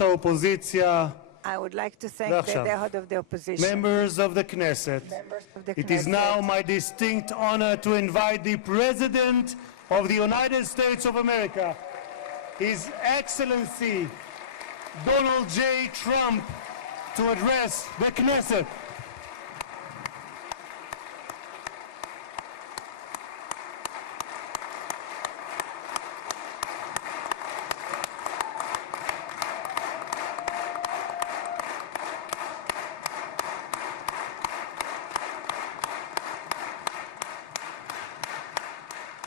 האופוזיציה, I would like to thank the head of the opposition. members of the Knesset. It is now my distinct honor to invite the President of the United States of America, His Excellency Donald J. Trump, to address the Knesset.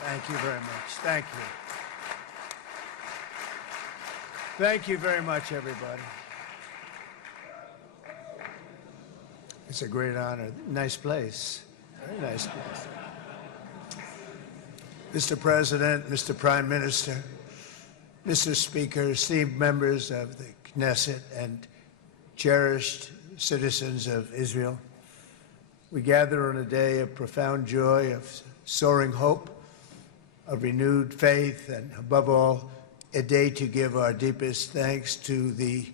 Thank you very much. Thank you. Thank you very much, everybody. It's a great honor. Nice place. Very nice place. Mr. President, Mr. Prime Minister, Mr. Speaker, esteemed members of the Knesset and cherished citizens of Israel, we gather on a day of profound joy, of soaring hope, of renewed faith, and above all, a day to give our deepest thanks to the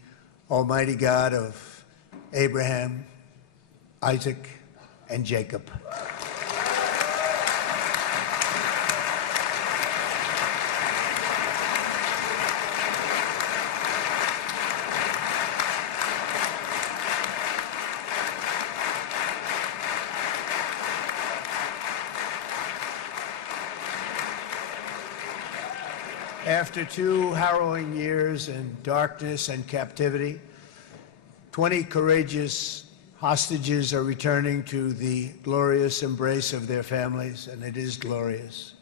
Almighty God of Abraham, Isaac, and Jacob. After 2 harrowing years in darkness and captivity, 20 courageous hostages are returning to the glorious embrace of their families, and it is glorious.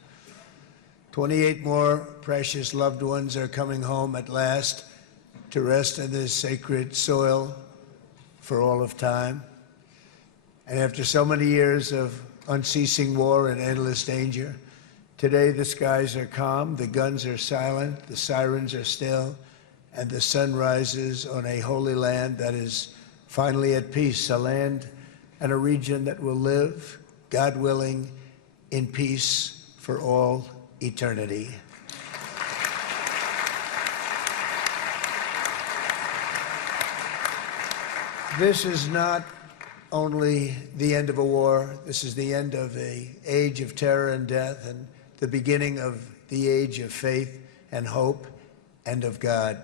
28 more precious loved ones are coming home at last to rest in this sacred soil for all of time. And after so many years of unceasing war and endless danger, today the skies are calm, the guns are silent, the sirens are still, and the sun rises on a holy land that is finally at peace, a land and a region that will live, God willing, in peace for all eternity. This is not only the end of a war, this is the end of an age of terror and death, and the beginning of the age of faith and hope and of God.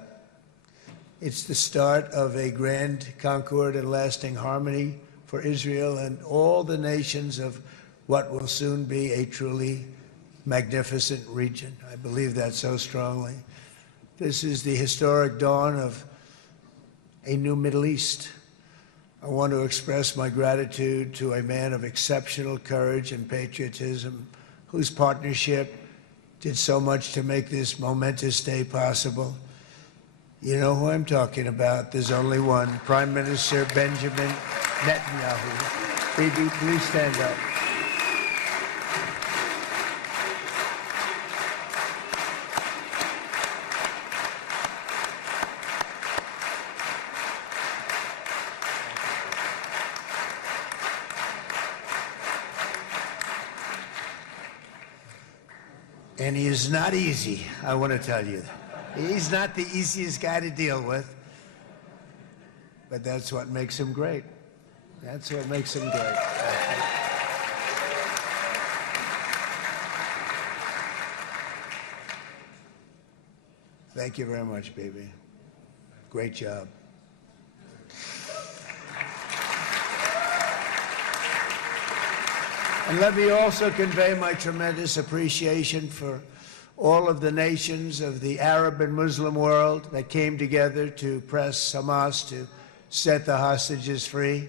It's the start of a grand concord and lasting harmony for Israel and all the nations of what will soon be a truly magnificent region. I believe that so strongly. This is the historic dawn of a new Middle East. I want to express my gratitude to a man of exceptional courage and patriotism, whose partnership did so much to make this momentous day possible. You know who I'm talking about. There's only one, Prime Minister Benjamin Netanyahu. Bibi, please stand up. And he is not easy, I want to tell you. He's not the easiest guy to deal with, but that's what makes him great. That's what makes him great. Thank you very much, baby. Great job. And let me also convey my tremendous appreciation for all of the nations of the Arab and Muslim world that came together to press Hamas to set the hostages free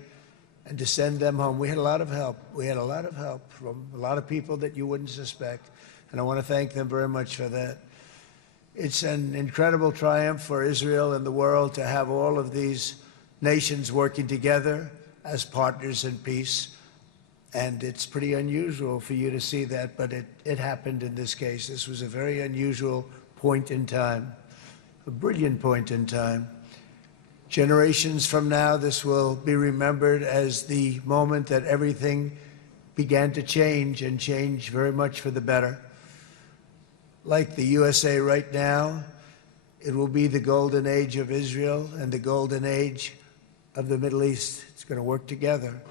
and to send them home. We had a lot of help. We had a lot of help from a lot of people that you wouldn't suspect, and I want to thank them very much for that. It's an incredible triumph for Israel and the world to have all of these nations working together as partners in peace. And it's pretty unusual for you to see that, but it happened in this case. This was a very unusual point in time, a brilliant point in time. Generations from now, this will be remembered as the moment that everything began to change, and change very much for the better. Like the USA right now, It will be the golden age of Israel and the golden age of the Middle East. It's going to work together.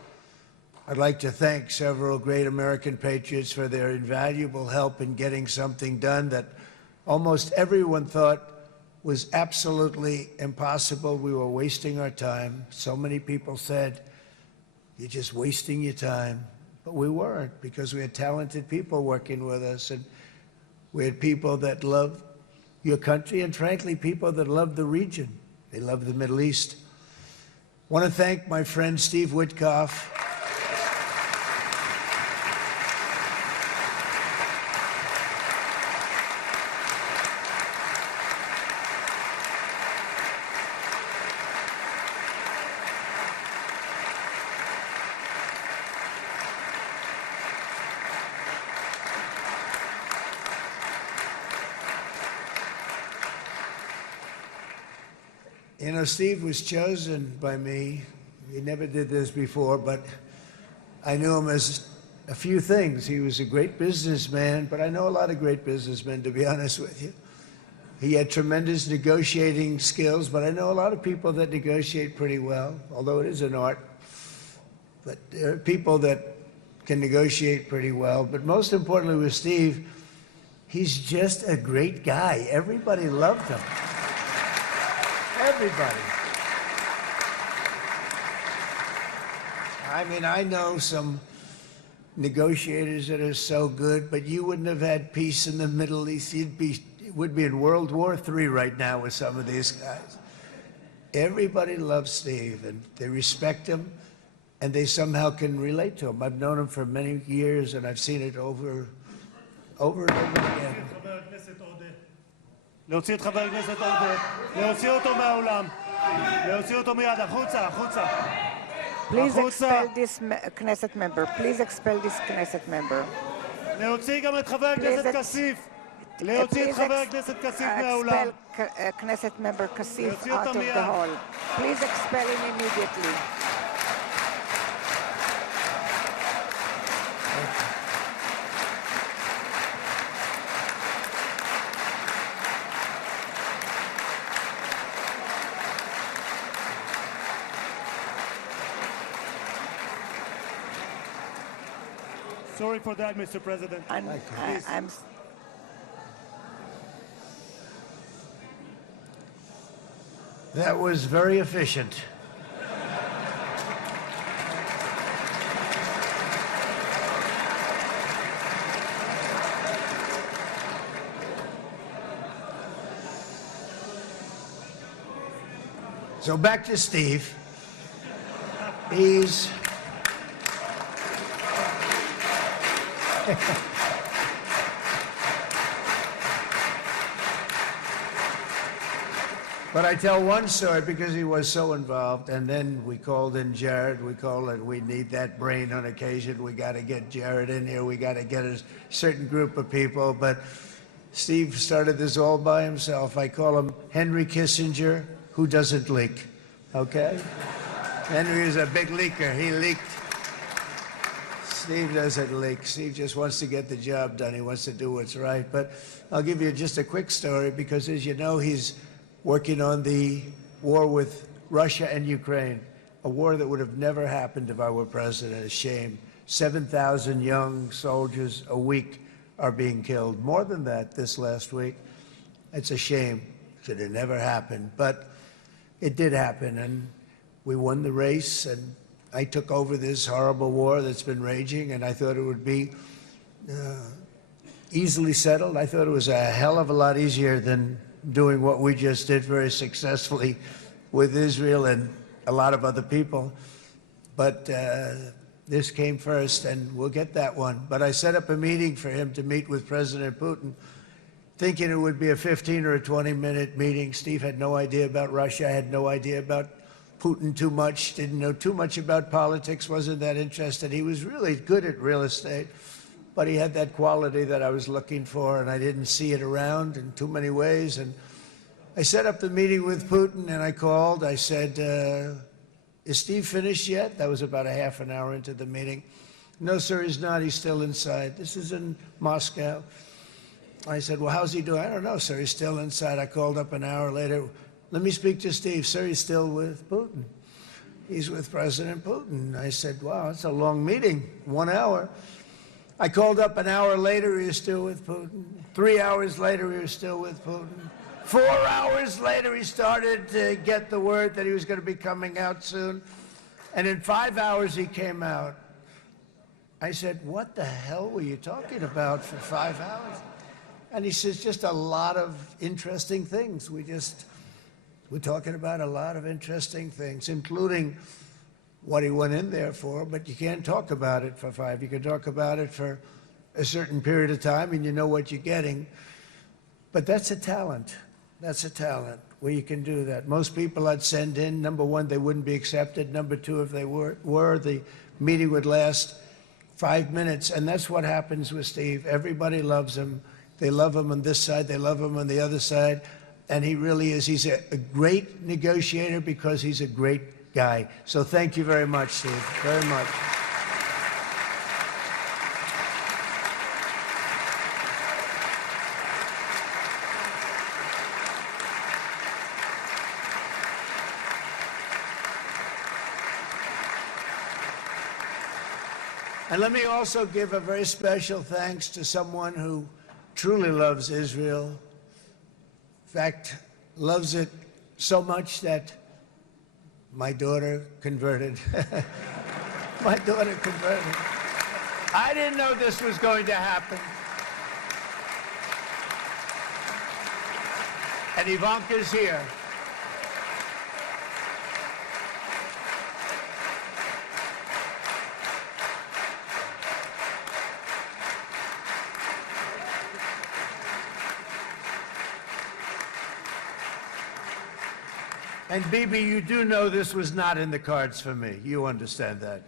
I'd like to thank several great American patriots for their invaluable help in getting something done that almost everyone thought was absolutely impossible. We were wasting our time. So many people said, "You're just wasting your time." But we weren't, because we had talented people working with us, and we had people that loved your country, and frankly, people that love the region. They love the Middle East. I want to thank my friend Steve Witkoff. You know, Steve was chosen by me. He never did this before, but I knew him as a few things. He was a great businessman, but I know a lot of great businessmen, to be honest with you. He had tremendous negotiating skills, but I know a lot of people that negotiate pretty well, although it is an art. But there are people that can negotiate pretty well. But most importantly with Steve, he's just a great guy. Everybody loved him. Everybody. I mean, I know some negotiators that are so good, but you wouldn't have had peace in the Middle East. It would be in World War III right now with some of these guys. Everybody loves Steve, and they respect him, and they somehow can relate to him. I've known him for many years, and I've seen it over and over again. להוציא את חבר הכנסת עודה, להוציא אותו מהאולם, להוציא אותו מיד, החוצה, החוצה. Please expel this Knesset member. Please expel this Knesset member. להוציא גם את חבר הכנסת כסיף. להוציא את חבר הכנסת כסיף מהאולם. Expel Knesset member Kasif out of the hall. Please expel him immediately. Sorry for that, Mr. President. That was very efficient. So back to Steve. He's but I tell one story because he was so involved, and then we called in Jared. We need that brain on occasion. We got to get Jared in here. We got to get a certain group of people. But Steve started this all by himself. I call him Henry Kissinger, who doesn't leak. Okay? Henry is a big leaker. He leaked. Steve doesn't leak. Steve just wants to get the job done. He wants to do what's right. But I'll give you just a quick story because, as you know, he's working on the war with Russia and Ukraine, a war that would have never happened if I were president. A shame. 7,000 young soldiers a week are being killed. More than that this last week. It's a shame. It should have never happened. But it did happen, and we won the race, and I took over this horrible war that's been raging, and I thought it would be easily settled. I thought it was a hell of a lot easier than doing what we just did very successfully with Israel and a lot of other people. But this came first, and we'll get that one. But I set up a meeting for him to meet with President Putin, thinking it would be a 15 or a 20-minute meeting. Steve had no idea about Russia, had no idea about Putin too much, didn't know too much about politics, wasn't that interested. He was really good at real estate, but he had that quality that I was looking for, and I didn't see it around in too many ways. And I set up the meeting with Putin, and I called. I said, is Steve finished yet? That was about a half an hour into the meeting. No, sir, he's not. He's still inside. This is in Moscow. I said, well, how's he doing? I don't know, sir. He's still inside. I called up an hour later. Let me speak to Steve. Sir, he's still with Putin. He's with President Putin. I said, wow, it's a long meeting, 1 hour. I called up an hour later, he was still with Putin. 3 hours later, he was still with Putin. 4 hours later, he started to get the word that he was going to be coming out soon. And in 5 hours, he came out. I said, what the hell were you talking about for 5 hours? And he says, just a lot of interesting things. We're talking about a lot of interesting things, including what he went in there for, but you can't talk about it for 5. You can talk about it for a certain period of time, and you know what you're getting. But that's a talent. That's a talent, where you can do that. Most people I'd send in, number one, they wouldn't be accepted. Number two, if they were, the meeting would last 5 minutes, and that's what happens with Steve. Everybody loves him. They love him on this side, they love him on the other side, and he really is. He's a great negotiator because he's a great guy. So thank you very much, Steve, very much. And let me also give a very special thanks to someone who truly loves Israel. In fact, loves it so much that my daughter converted. My daughter converted. I didn't know this was going to happen. And Ivanka's here. And Bibi, you do know this was not in the cards for me. You understand that.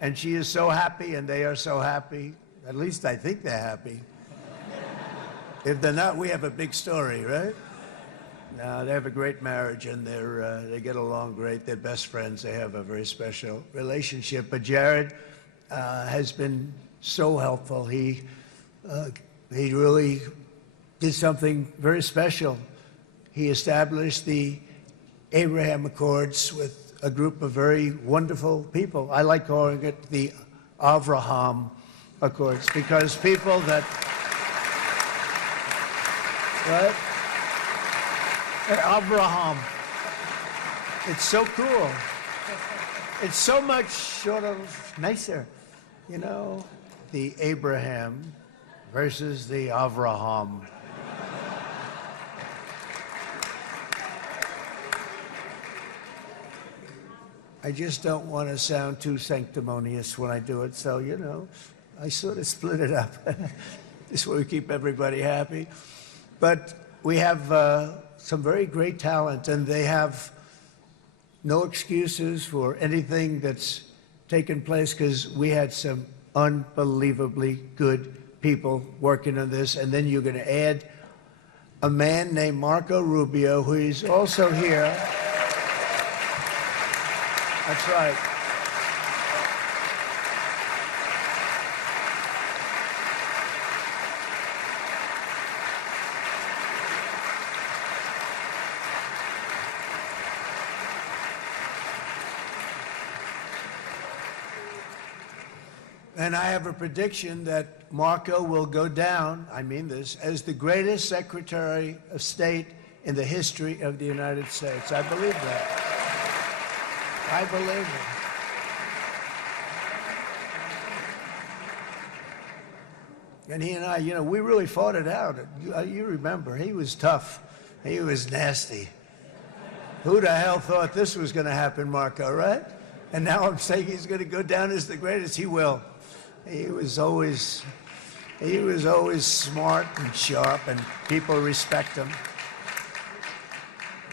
And she is so happy, and they are so happy. At least I think they're happy. If they're not, we have a big story, right? No, they have a great marriage, and they get along great. They're best friends. They have a very special relationship. But Jared has been so helpful. He really did something very special. He established the Abraham Accords with a group of very wonderful people. I like calling it the Avraham Accords, because people that, right? Abraham. It's so cool. It's so much sort of nicer, you know, the Abraham versus the Avraham. I just don't want to sound too sanctimonious when I do it, so, you know, I sort of split it up. This way we keep everybody happy. But we have some very great talent, and they have no excuses for anything that's taken place, because we had some unbelievably good people working on this. And then you're going to add a man named Marco Rubio, who is also here. That's right. And I have a prediction that Marco will go down, I mean this, as the greatest Secretary of State in the history of the United States. I believe that. I believe it. And he and I, you know, we really fought it out. You remember, he was tough. He was nasty. Who the hell thought this was going to happen, Marco, right? And now I'm saying he's going to go down as the greatest. He will. He was always smart and sharp, and people respect him.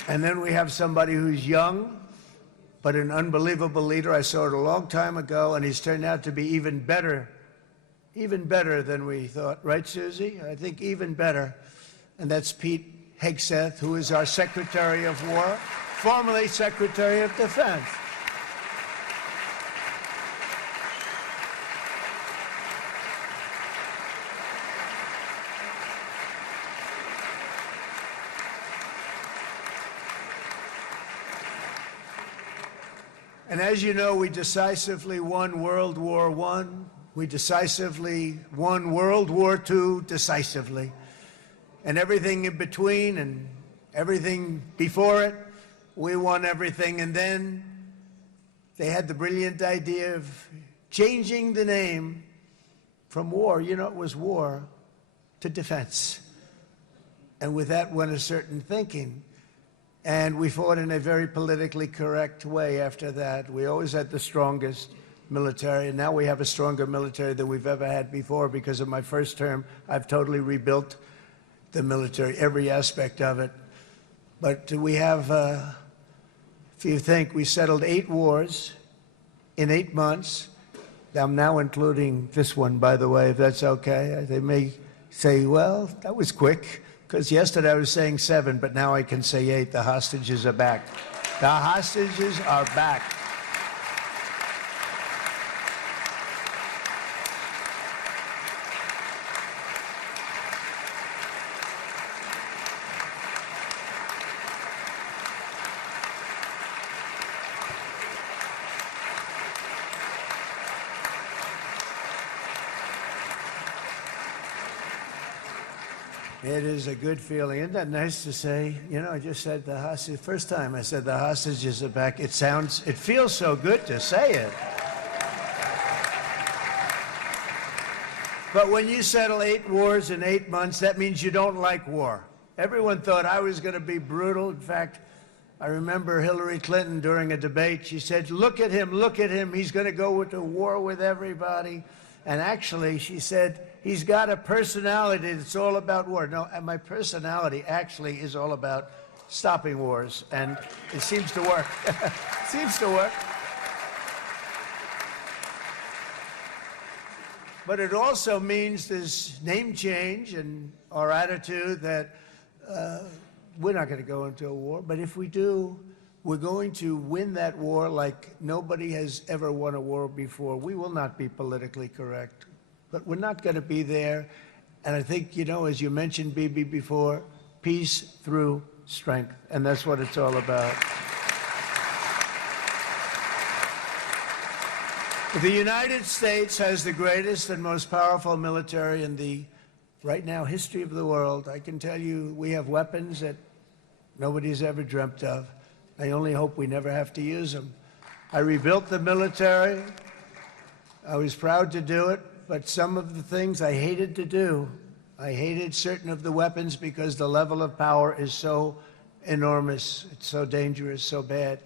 And then we have somebody who's young, but an unbelievable leader. I saw it a long time ago, and he's turned out to be even better than we thought. Right, Susie? I think even better. And that's Pete Hegseth, who is our Secretary of War, formerly Secretary of Defense. And as you know, we decisively won World War I. We decisively won World War II decisively. And everything in between and everything before it, we won everything. And then they had the brilliant idea of changing the name from war, you know, it was war, to defense. And with that went a certain thinking. And we fought in a very politically correct way after that. We always had the strongest military, and now we have a stronger military than we've ever had before. Because of my first term, I've totally rebuilt the military, every aspect of it. But we have, if you think, we settled 8 wars in 8 months. I'm now including this one, by the way, if that's okay. They may say, well, that was quick. Because yesterday I was saying 7, but now I can say 8. The hostages are back. The hostages are back. It is a good feeling. Isn't that nice to say? You know, I just said the hostage. First time I said the hostages are back. It feels so good to say it. But when you settle 8 wars in 8 months, that means you don't like war. Everyone thought I was going to be brutal. In fact, I remember Hillary Clinton during a debate, she said, look at him, he's going to go to war with everybody. And actually, she said, he's got a personality that's all about war. No, and my personality actually is all about stopping wars. And it seems to work. It seems to work. But it also means this name change and our attitude that we're not going to go into a war. But if we do, we're going to win that war like nobody has ever won a war before. We will not be politically correct, but we're not going to be there. And I think, you know, as you mentioned, Bibi, before, peace through strength. And that's what it's all about. The United States has the greatest and most powerful military in the, right now, history of the world. I can tell you we have weapons that nobody's ever dreamt of. I only hope we never have to use them. I rebuilt the military. I was proud to do it, but some of the things I hated to do. I hated certain of the weapons because the level of power is so enormous. It's so dangerous, so bad.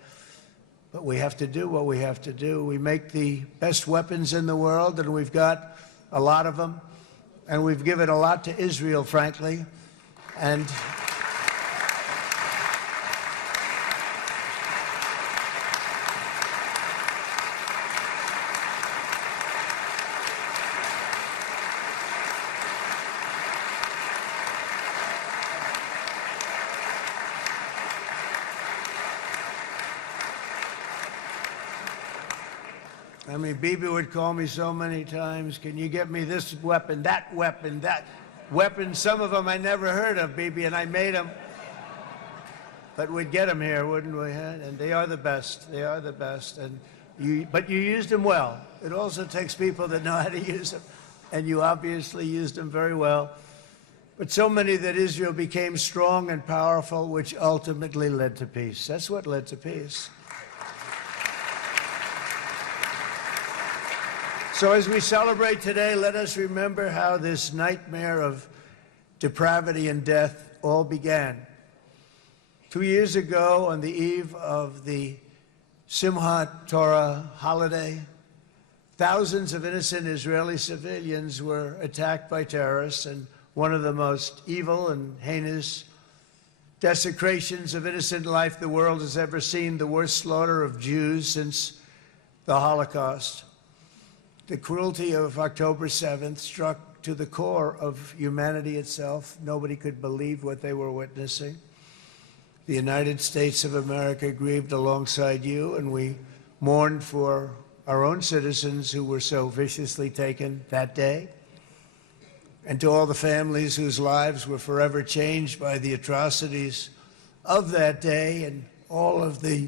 But we have to do what we have to do. We make the best weapons in the world, and we've got a lot of them. And we've given a lot to Israel, frankly. And I mean, Bibi would call me so many times, can you get me this weapon, that weapon, that weapon? Some of them I never heard of, Bibi, and I made them. But we'd get them here, wouldn't we? And they are the best. They are the best. But you used them well. It also takes people that know how to use them. And you obviously used them very well. But so many that Israel became strong and powerful, which ultimately led to peace. That's what led to peace. So as we celebrate today, let us remember how this nightmare of depravity and death all began. 2 years ago, on the eve of the Simchat Torah holiday, thousands of innocent Israeli civilians were attacked by terrorists, and one of the most evil and heinous desecrations of innocent life the world has ever seen, the worst slaughter of Jews since the Holocaust. The cruelty of October 7th struck to the core of humanity itself. Nobody could believe what they were witnessing. The United States of America grieved alongside you, and we mourned for our own citizens who were so viciously taken that day. And to all the families whose lives were forever changed by the atrocities of that day, and all of the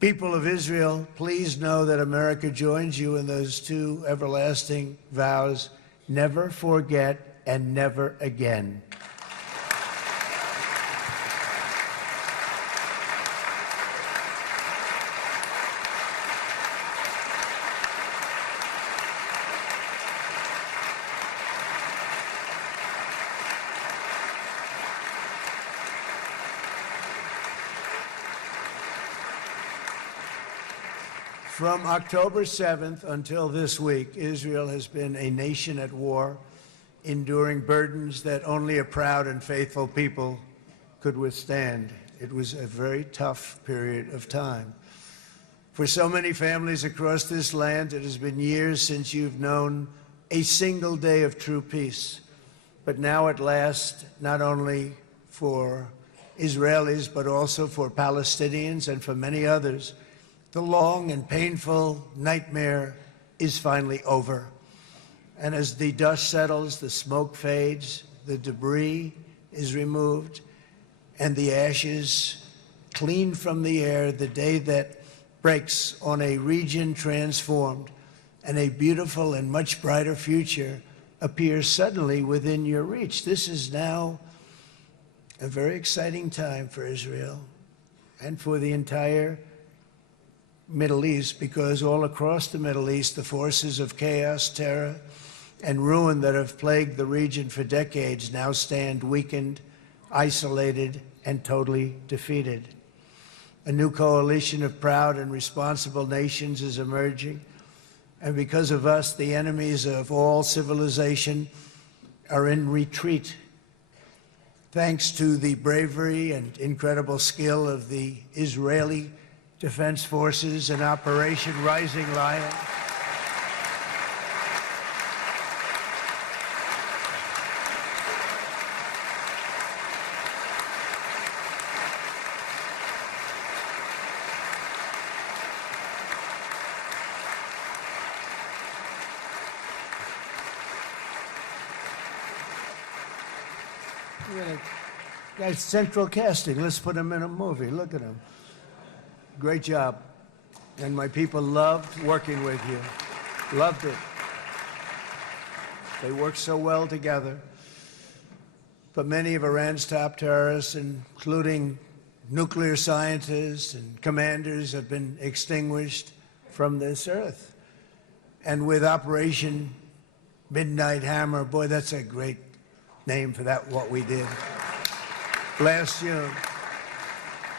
People of Israel, please know that America joins you in those two everlasting vows: never forget and never again. From October 7th until this week, Israel has been a nation at war, enduring burdens that only a proud and faithful people could withstand. It was a very tough period of time. For so many families across this land, it has been years since you've known a single day of true peace. But now at last, not only for Israelis, but also for Palestinians and for many others, the long and painful nightmare is finally over. And as the dust settles, the smoke fades, the debris is removed, and the ashes cleaned from the air, the day that breaks on a region transformed and a beautiful and much brighter future appears suddenly within your reach. This is now a very exciting time for Israel and for the entire Middle East, because all across the Middle East, the forces of chaos, terror, and ruin that have plagued the region for decades now stand weakened, isolated, and totally defeated. A new coalition of proud and responsible nations is emerging, and because of us, the enemies of all civilization are in retreat. Thanks to the bravery and incredible skill of the Israeli Defense Forces and Operation Rising Lion, That's central casting. Let's put him in a movie. Look at him. Great job. And my people loved working with you. Loved it. They worked so well together. But many of Iran's top terrorists, including nuclear scientists and commanders, have been extinguished from this earth. And with Operation Midnight Hammer, boy, that's a great name for that, what we did last June.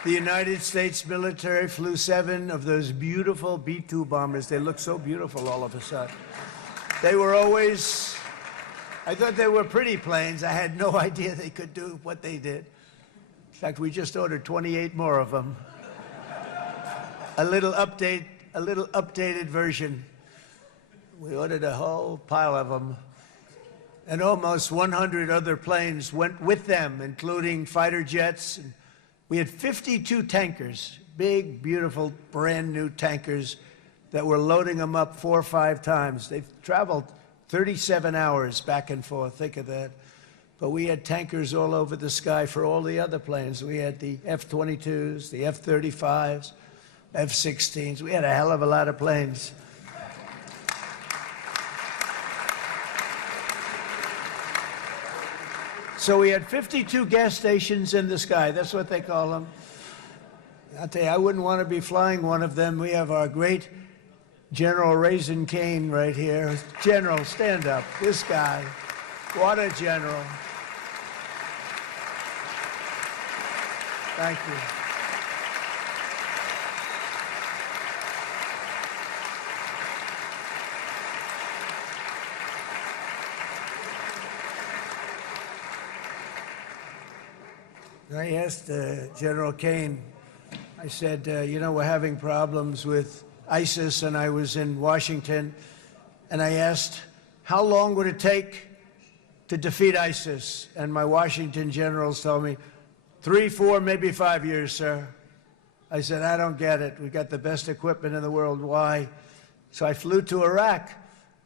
The United States military flew 7 of those beautiful B-2 bombers. They look so beautiful all of a sudden. They were always, I thought they were pretty planes. I had no idea they could do what they did. In fact, we just ordered 28 more of them. A little updated version. We ordered a whole pile of them. And almost 100 other planes went with them, including fighter jets. And we had 52 tankers, big, beautiful, brand new tankers that were loading them up 4 or 5 times. They've traveled 37 hours back and forth. Think of that. But we had tankers all over the sky for all the other planes. We had the F-22s, the F-35s, F-16s. We had a hell of a lot of planes. So we had 52 gas stations in the sky. That's what they call them. I'll tell you, I wouldn't want to be flying one of them. We have our great General Raisin Cain right here. General, stand up. This guy. What a general. Thank you. I asked General Cain, I said, you know, we're having problems with ISIS, and I was in Washington, and I asked, how long would it take to defeat ISIS? And my Washington generals told me, 3, 4, maybe 5 years, sir. I said, I don't get it. We've got the best equipment in the world. Why? So I flew to Iraq,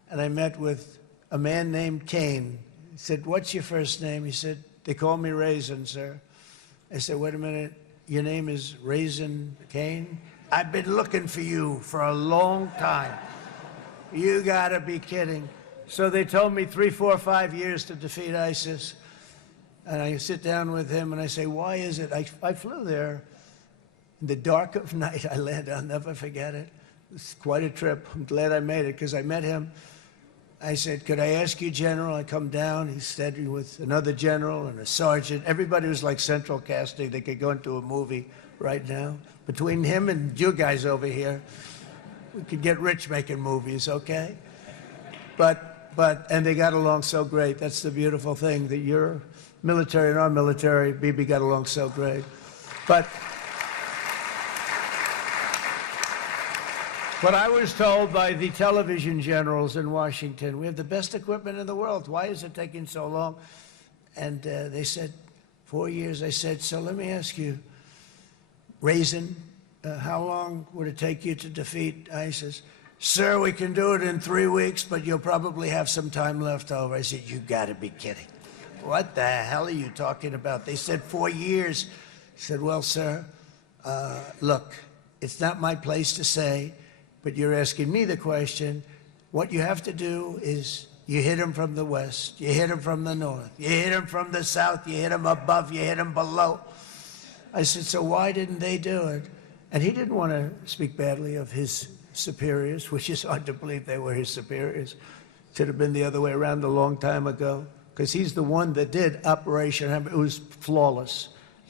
and I met with a man named Cain. He said, what's your first name? He said, they call me Raisin, sir. I said, wait a minute, your name is Raisin Cain? I've been looking for you for a long time. You gotta be kidding. So they told me 3, 4, 5 years to defeat ISIS. And I sit down with him and I say, why is it? I flew there in the dark of night. I landed, I'll never forget it. It's quite a trip. I'm glad I made it because I met him. I said, could I ask you, General? I come down. He's standing with another general and a sergeant. Everybody was like central casting. They could go into a movie right now. Between him and you guys over here, we could get rich making movies, okay? And they got along so great. That's the beautiful thing, that your military and our military, Bibi, got along so great. But I was told by the television generals in Washington, we have the best equipment in the world. Why is it taking so long? And they said, 4 years. I said, so let me ask you, Raisin, how long would it take you to defeat ISIS? Sir, we can do it in 3 weeks, but you'll probably have some time left over. I said, you gotta be kidding. What the hell are you talking about? They said 4 years. I said, well, sir, look, it's not my place to say, but you're asking me the question. What you have to do is you hit them from the west, you hit them from the north, you hit them from the south, you hit them above, you hit them below. I said, so why didn't they do it? And he didn't want to speak badly of his superiors, which is hard to believe they were his superiors. It should have been the other way around a long time ago, because he's the one that did Operation Hammer. It was flawless.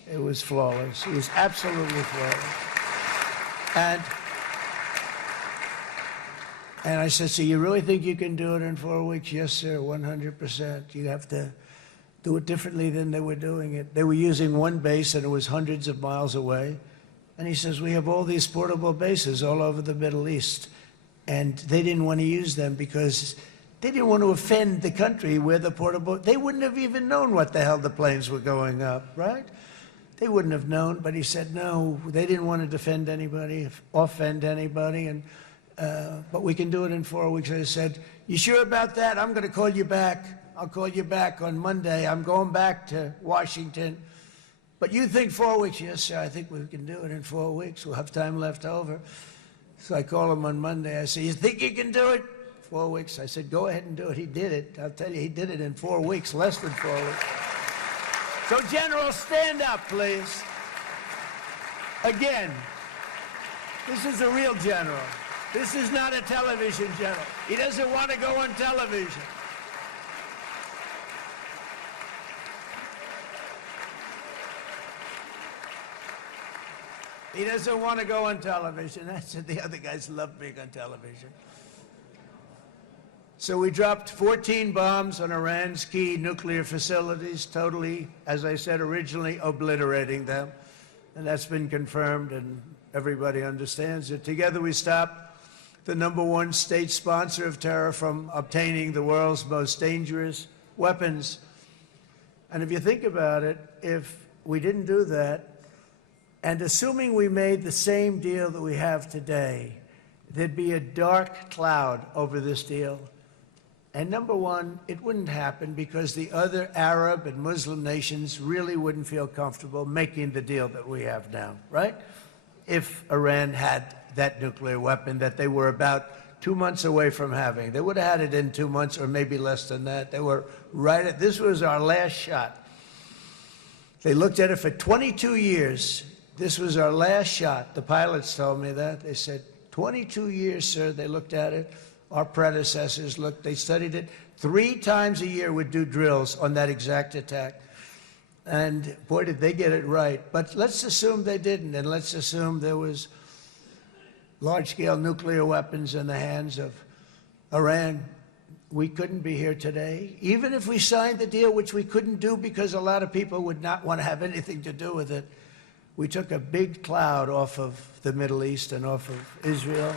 It was flawless. It was absolutely flawless. And I said, so you really think you can do it in 4 weeks? Yes, sir, 100%. You have to do it differently than they were doing it. They were using one base, and it was hundreds of miles away. And he says, we have all these portable bases all over the Middle East. And they didn't want to use them because they didn't want to offend the country where the portable... They wouldn't have even known what the hell the planes were going up, right? They wouldn't have known. But he said, no, they didn't want to defend anybody, offend anybody. And but we can do it in 4 weeks. I said, you sure about that? I'm going to call you back. I'll call you back on Monday. I'm going back to Washington. But you think 4 weeks? Yes, sir, I think we can do it in 4 weeks. We'll have time left over. So I call him on Monday. I say, you think you can do it? 4 weeks. I said, go ahead and do it. He did it. I'll tell you, he did it in 4 weeks, less than 4 weeks. So, General, stand up, please. Again, this is a real general. This is not a television general. He doesn't want to go on television. He doesn't want to go on television. I said the other guys love being on television. So we dropped 14 bombs on Iran's key nuclear facilities, totally, as I said originally, obliterating them. And that's been confirmed, and everybody understands it. Together we stopped the #1 state sponsor of terror from obtaining the world's most dangerous weapons. And if you think about it, if we didn't do that, and assuming we made the same deal that we have today, there'd be a dark cloud over this deal. And #1, it wouldn't happen because the other Arab and Muslim nations really wouldn't feel comfortable making the deal that we have now, right? If Iran had that nuclear weapon that they were about 2 months away from having. They would have had it in 2 months or maybe less than that. They were right at, this was our last shot. They looked at it for 22 years. This was our last shot. The pilots told me that. They said, 22 years, sir. They looked at it. Our predecessors looked, they studied it. 3 times a year would do drills on that exact attack. And boy, did they get it right. But let's assume they didn't, and let's assume there was large-scale nuclear weapons in the hands of Iran. We couldn't be here today. Even if we signed the deal, which we couldn't do because a lot of people would not want to have anything to do with it, we took a big cloud off of the Middle East and off of Israel.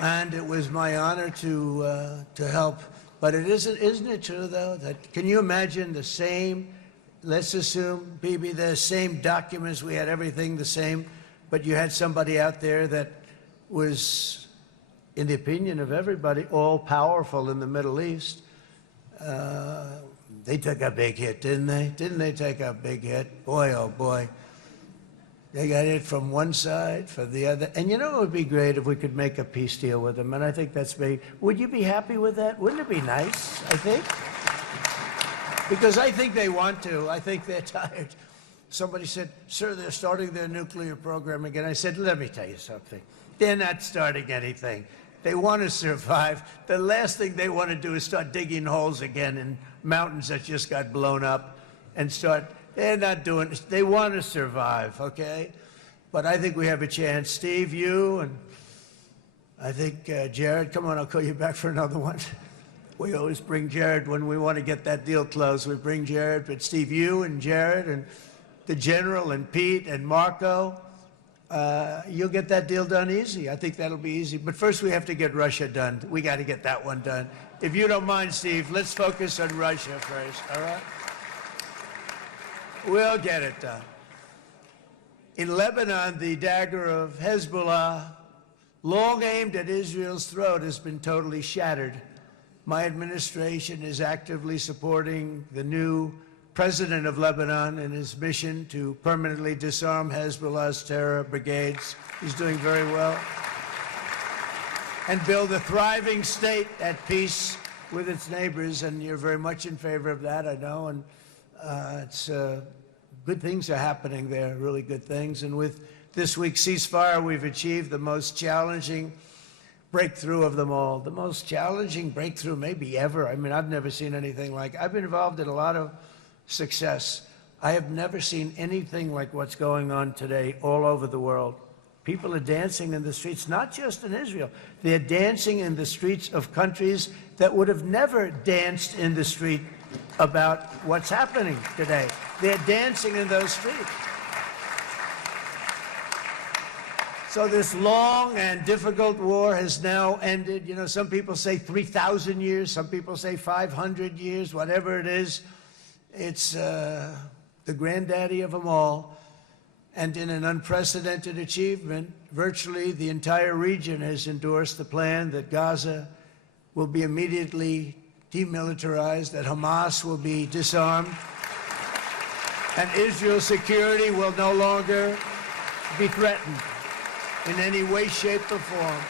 And it was my honor to help. But it isn't it true, though, that can you imagine the same let's assume, Bibi, the same documents, we had everything the same, but you had somebody out there that was, in the opinion of everybody, all-powerful in the Middle East. They took a big hit, didn't they? Didn't they take a big hit? Boy, oh boy. They got hit from one side, from the other. And you know, it would be great if we could make a peace deal with them. And I think that's big. Would you be happy with that? Wouldn't it be nice, I think? Because I think they want to. I think they're tired. Somebody said, sir, they're starting their nuclear program again. I said, let me tell you something. They're not starting anything. They want to survive. The last thing they want to do is start digging holes again in mountains that just got blown up and start. They're not doing it. They want to survive, okay? But I think we have a chance. Steve, you, and I think Jared, come on, I'll call you back for another one. We always bring Jared when we want to get that deal closed. We bring Jared, but Steve, you and Jared and the General and Pete and Marco, you'll get that deal done easy. I think that'll be easy. But first we have to get Russia done. We got to get that one done. If you don't mind, Steve, let's focus on Russia first, all right? We'll get it done. In Lebanon, the dagger of Hezbollah, long aimed at Israel's throat, has been totally shattered. My administration is actively supporting the new president of Lebanon in his mission to permanently disarm Hezbollah's terror brigades. He's doing very well. And build a thriving state at peace with its neighbors. And you're very much in favor of that, I know. And it's good things are happening there, really good things. And with this week's ceasefire, we've achieved the most challenging breakthrough of them all. The most challenging breakthrough maybe ever. I mean, I've never seen anything like it. I've been involved in a lot of success. I have never seen anything like what's going on today all over the world. People are dancing in the streets, not just in Israel. They're dancing in the streets of countries that would have never danced in the street about what's happening today. They're dancing in those streets. So this long and difficult war has now ended. You know, some people say 3,000 years, some people say 500 years, whatever it is. It's the granddaddy of them all. And in an unprecedented achievement, virtually the entire region has endorsed the plan that Gaza will be immediately demilitarized, that Hamas will be disarmed, and Israel's security will no longer be threatened in any way, shape, or form.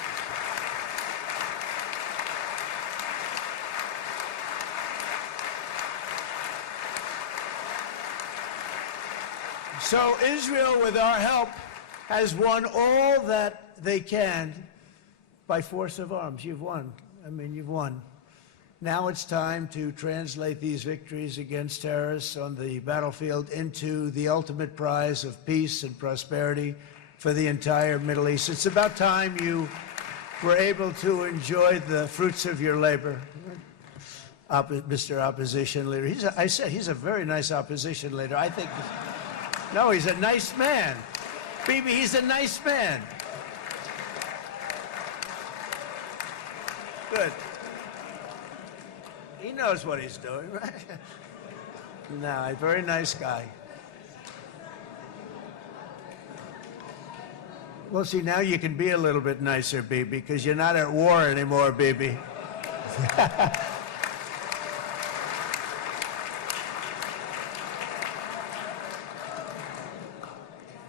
So Israel, with our help, has won all that they can by force of arms. You've won. I mean, you've won. Now it's time to translate these victories against terrorists on the battlefield into the ultimate prize of peace and prosperity for the entire Middle East. It's about time you were able to enjoy the fruits of your labor. Mr. Opposition Leader. I said he's a very nice opposition leader. I think, no, he's a nice man. Bibi, he's a nice man. Good. He knows what he's doing, right? No, a very nice guy. Well, see, now you can be a little bit nicer, Bibi, because you're not at war anymore, Bibi.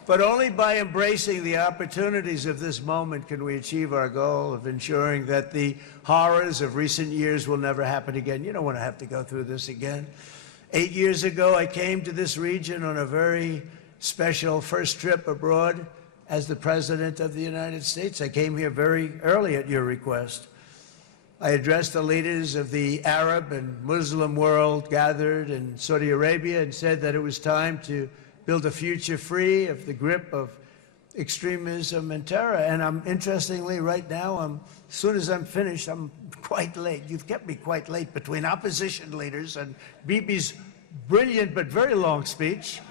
But only by embracing the opportunities of this moment can we achieve our goal of ensuring that the horrors of recent years will never happen again. You don't want to have to go through this again. 8 years ago, I came to this region on a very special first trip abroad as the President of the United States. I came here very early at your request. I addressed the leaders of the Arab and Muslim world gathered in Saudi Arabia and said that it was time to build a future free of the grip of extremism and terror. And interestingly, right now, as soon as I'm finished, I'm quite late. You've kept me quite late between opposition leaders and Bibi's brilliant but very long speech.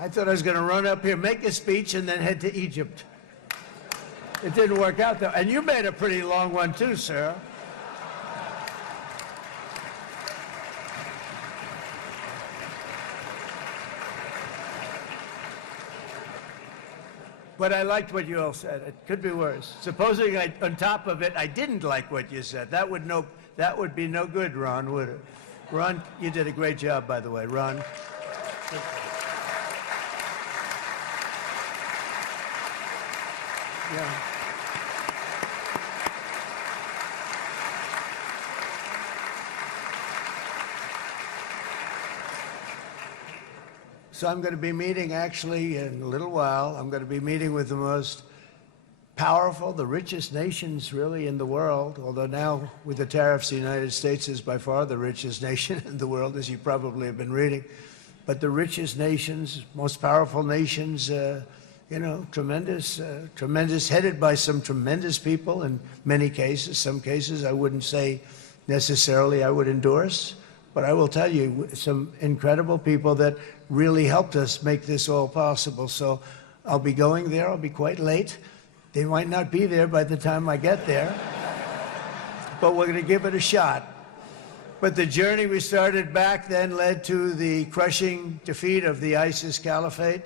I thought I was going to run up here, make a speech, and then head to Egypt. It didn't work out, though. And you made a pretty long one, too, sir. But I liked what you all said. It could be worse. Supposing on top of it, I didn't like what you said. That would be no good, Ron, would it? Ron, you did a great job, by the way, Ron. Yeah. So I'm going to be meeting, actually, in a little while, I'm going to be meeting with the most powerful, the richest nations, really, in the world, although now, with the tariffs, the United States is by far the richest nation in the world, as you probably have been reading. But the richest nations, most powerful nations, you know, tremendous, headed by some tremendous people in many cases. Some cases I wouldn't say necessarily I would endorse, but I will tell you, some incredible people that really helped us make this all possible. So I'll be going there. I'll be quite late. They might not be there by the time I get there, but we're going to give it a shot. But the journey we started back then led to the crushing defeat of the ISIS caliphate,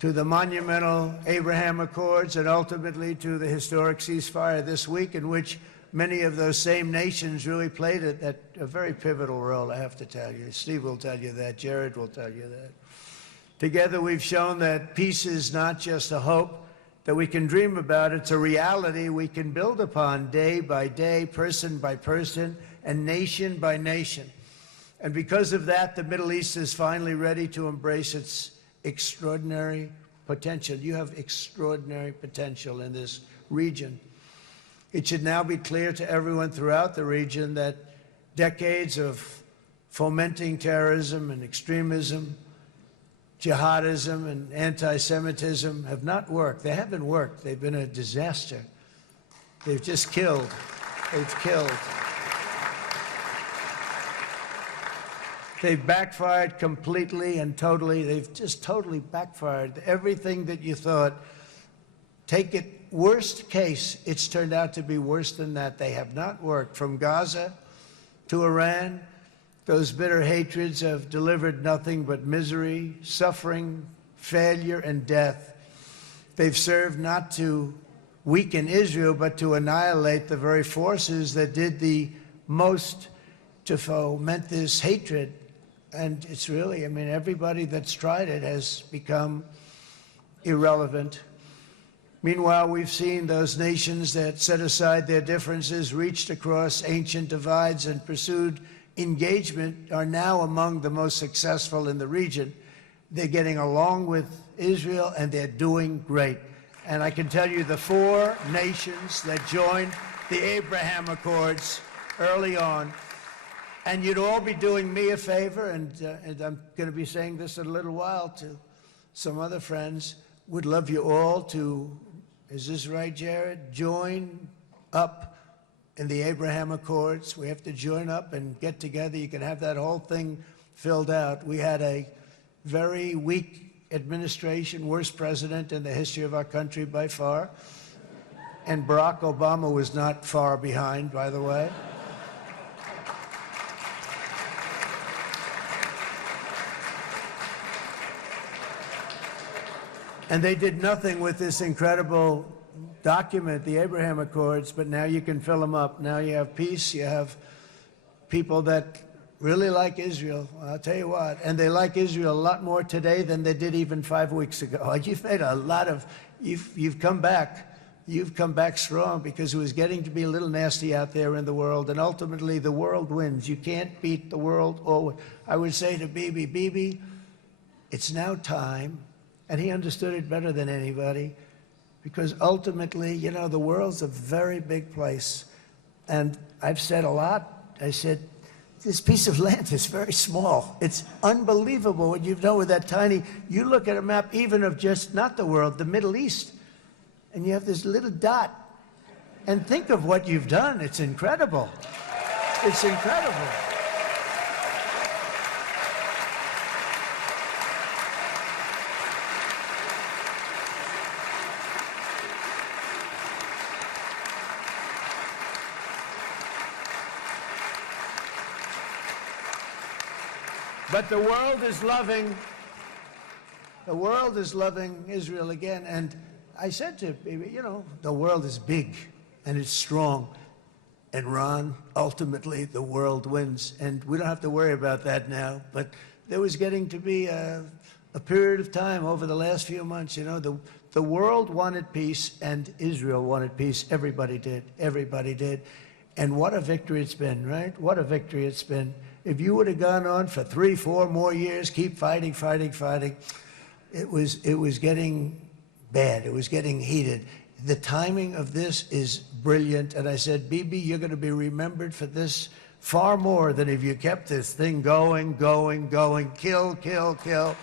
to the monumental Abraham Accords, and ultimately to the historic ceasefire this week, in which many of those same nations really played a very pivotal role, I have to tell you. Steve will tell you that. Jared will tell you that. Together, we've shown that peace is not just a hope that we can dream about. It's a reality we can build upon day by day, person by person, and nation by nation. And because of that, the Middle East is finally ready to embrace its extraordinary potential. You have extraordinary potential in this region. It should now be clear to everyone throughout the region that decades of fomenting terrorism and extremism, jihadism and anti-Semitism have not worked. They haven't worked. They've been a disaster. They've just killed. They've killed. They've backfired completely and totally. They've just totally backfired. Everything that you thought, take it worst case, it's turned out to be worse than that. They have not worked. From Gaza to Iran, those bitter hatreds have delivered nothing but misery, suffering, failure, and death. They've served not to weaken Israel, but to annihilate the very forces that did the most to foment this hatred. And it's really, I mean, everybody that's tried it has become irrelevant. Meanwhile, we've seen those nations that set aside their differences, reached across ancient divides, and pursued engagement are now among the most successful in the region. They're getting along with Israel, and they're doing great. And I can tell you the 4 nations that joined the Abraham Accords early on, and you'd all be doing me a favor, and I'm going to be saying this in a little while to some other friends, would love you all to, is this right, Jared? Join up in the Abraham Accords. We have to join up and get together. You can have that whole thing filled out. We had a very weak administration, worst president in the history of our country by far. And Barack Obama was not far behind, by the way. And they did nothing with this incredible document, the Abraham Accords, but now you can fill them up. Now you have peace, you have people that really like Israel. I'll tell you what, and they like Israel a lot more today than they did even 5 weeks ago. You've made a lot of, you've come back. You've come back strong, because it was getting to be a little nasty out there in the world, and ultimately the world wins. You can't beat the world always. I would say to Bibi, it's now time. And he understood it better than anybody, because ultimately, you know, the world's a very big place. And I've said a lot. I said, this piece of land is very small. It's unbelievable what you've done with that tiny, you look at a map even of just not the world, the Middle East, and you have this little dot. And think of what you've done. It's incredible. It's incredible. But the world is loving Israel again. And I said to Bibi, you know, the world is big and it's strong. And Ron, ultimately, the world wins. And we don't have to worry about that now. But there was getting to be a period of time over the last few months, you know, the world wanted peace and Israel wanted peace. Everybody did. Everybody did. And what a victory it's been, right? What a victory it's been. If you would have gone on for 3, 4 more years, keep fighting, fighting, fighting, it was getting bad. It was getting heated. The timing of this is brilliant. And I said, Bibi, you're going to be remembered for this far more than if you kept this thing going, kill, kill, kill.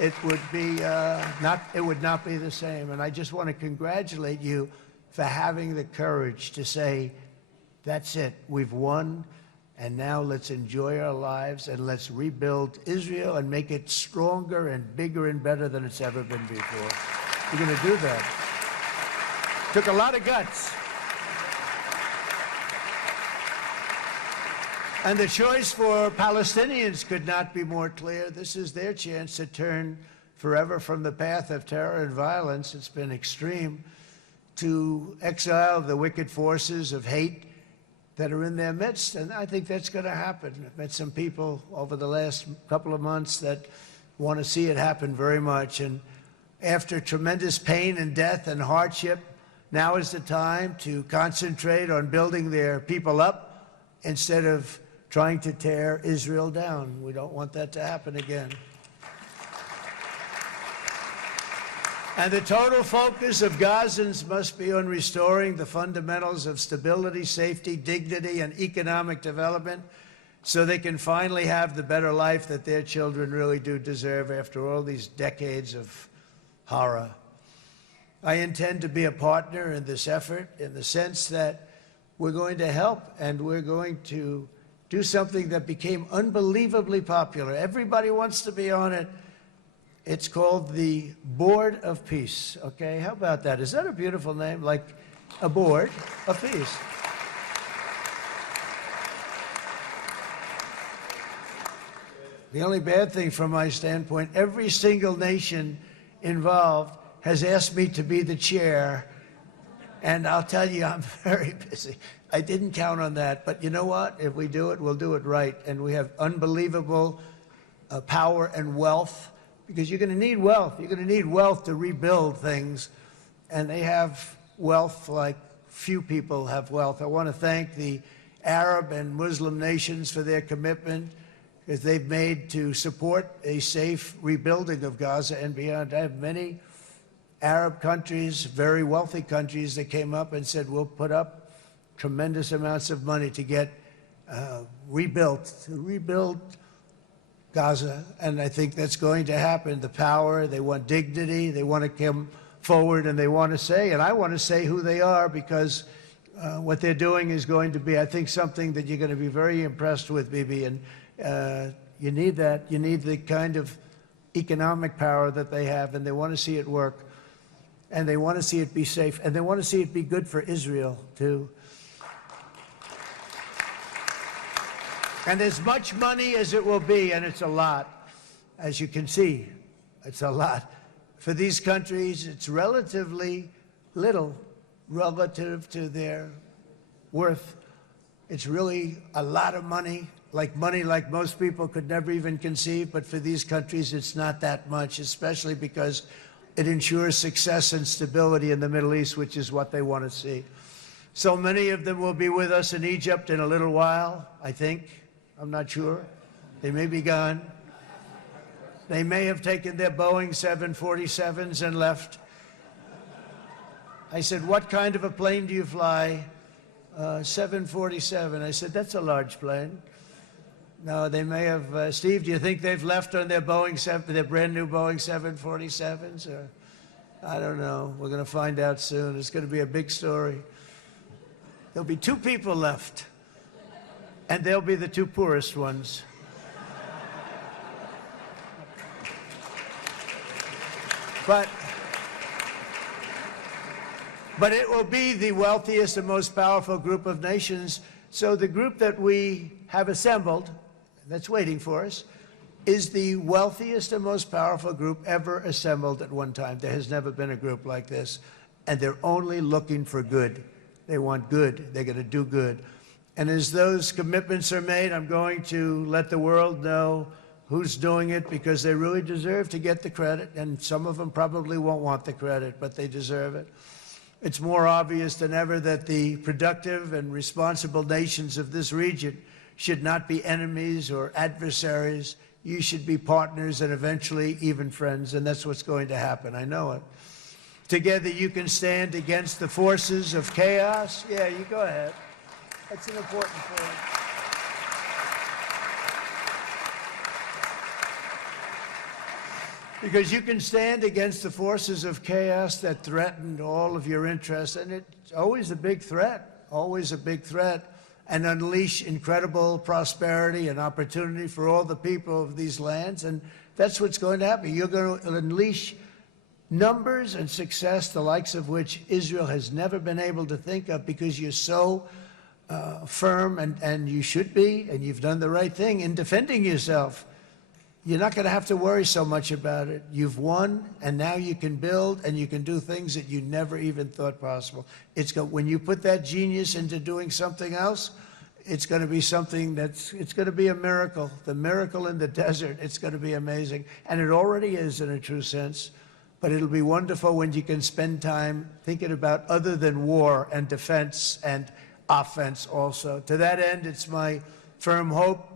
It would be it would not be the same. And I just want to congratulate you for having the courage to say, that's it, we've won, and now let's enjoy our lives and let's rebuild Israel and make it stronger and bigger and better than it's ever been before. You're going to do that. Took a lot of guts. And the choice for Palestinians could not be more clear. This is their chance to turn forever from the path of terror and violence. It's been extreme, to exile the wicked forces of hate that are in their midst. And I think that's going to happen. I've met some people over the last couple of months that want to see it happen very much. And after tremendous pain and death and hardship, now is the time to concentrate on building their people up instead of trying to tear Israel down. We don't want that to happen again. And the total focus of Gazans must be on restoring the fundamentals of stability, safety, dignity, and economic development so they can finally have the better life that their children really do deserve after all these decades of horror. I intend to be a partner in this effort in the sense that we're going to help and we're going to do something that became unbelievably popular. Everybody wants to be on it. It's called the Board of Peace, okay? How about that? Is that a beautiful name? Like a board of peace. The only bad thing from my standpoint, every single nation involved has asked me to be the chair, and I'll tell you, I'm very busy. I didn't count on that, but you know what? If we do it, we'll do it right, and we have unbelievable power and wealth, because you're going to need wealth. You're going to need wealth to rebuild things, and they have wealth like few people have wealth. I want to thank the Arab and Muslim nations for their commitment that they've made to support a safe rebuilding of Gaza and beyond. I have many Arab countries, very wealthy countries, that came up and said, we'll put up tremendous amounts of money to get to rebuild Gaza. And I think that's going to happen. The power, they want dignity, they want to come forward, and they want to say, and I want to say who they are, because what they're doing is going to be, I think, something that you're going to be very impressed with, Bibi. And you need that. You need the kind of economic power that they have, and they want to see it work. And they want to see it be safe, and they want to see it be good for Israel, too. And as much money as it will be, and it's a lot, as you can see, it's a lot. For these countries, it's relatively little relative to their worth. It's really a lot of money like most people could never even conceive, but for these countries, it's not that much, especially because it ensures success and stability in the Middle East, which is what they want to see. So many of them will be with us in Egypt in a little while, I think. I'm not sure. They may be gone. They may have taken their Boeing 747s and left. I said, what kind of a plane do you fly? 747. I said, that's a large plane. No, they may have. Steve, do you think they've left on their their brand new Boeing 747s? Or I don't know. We're going to find out soon. It's going to be a big story. There'll be 2 people left, and they'll be the 2 poorest ones. But it will be the wealthiest and most powerful group of nations. So the group that we have assembled, that's waiting for us, is the wealthiest and most powerful group ever assembled at one time. There has never been a group like this. And they're only looking for good. They want good. They're going to do good. And as those commitments are made, I'm going to let the world know who's doing it, because they really deserve to get the credit. And some of them probably won't want the credit, but they deserve it. It's more obvious than ever that the productive and responsible nations of this region should not be enemies or adversaries. You should be partners and eventually even friends, and that's what's going to happen. I know it. Together you can stand against the forces of chaos. Yeah, you go ahead. That's an important point. Because you can stand against the forces of chaos that threaten all of your interests, and it's always a big threat, always a big threat, and unleash incredible prosperity and opportunity for all the people of these lands, and that's what's going to happen. You're going to unleash numbers and success, the likes of which Israel has never been able to think of, because you're so firm, and you should be, and you've done the right thing in defending yourself. You're not going to have to worry so much about it. You've won, and now you can build, and you can do things that you never even thought possible. When you put that genius into doing something else, it's going to be something it's going to be a miracle. The miracle in the desert, it's going to be amazing. And it already is in a true sense. But it'll be wonderful when you can spend time thinking about other than war and defense and offense also. To that end, it's my firm hope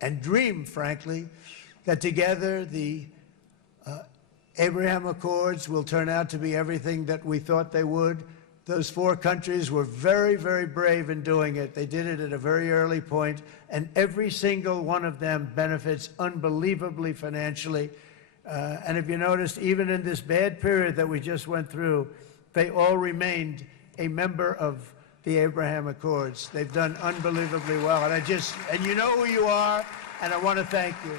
and dream, frankly, that together the Abraham Accords will turn out to be everything that we thought they would. Those 4 countries were very, very brave in doing it. They did it at a very early point, and every single one of them benefits unbelievably financially. And if you noticed, even in this bad period that we just went through, they all remained a member of the Abraham Accords. They've done unbelievably well. And you know who you are, and I want to thank you.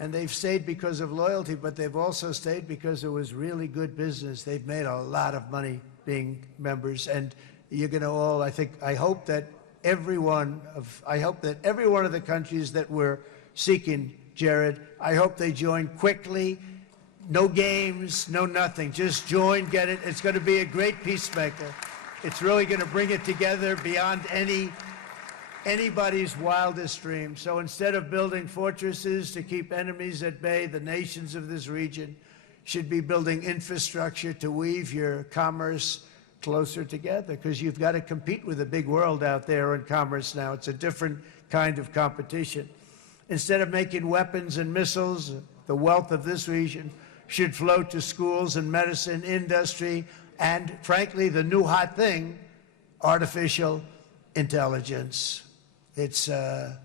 And they've stayed because of loyalty, but they've also stayed because it was really good business. They've made a lot of money being members, and you're going to all, I hope that every one of the countries that we're seeking, Jared, I hope they join quickly. No games, no nothing. Just join, get it. It's going to be a great peacemaker. It's really going to bring it together beyond anybody's wildest dream. So instead of building fortresses to keep enemies at bay, the nations of this region should be building infrastructure to weave your commerce closer together, because you've got to compete with the big world out there in commerce now. It's a different kind of competition. Instead of making weapons and missiles, the wealth of this region should flow to schools and medicine, industry, and frankly, the new hot thing, artificial intelligence. It's a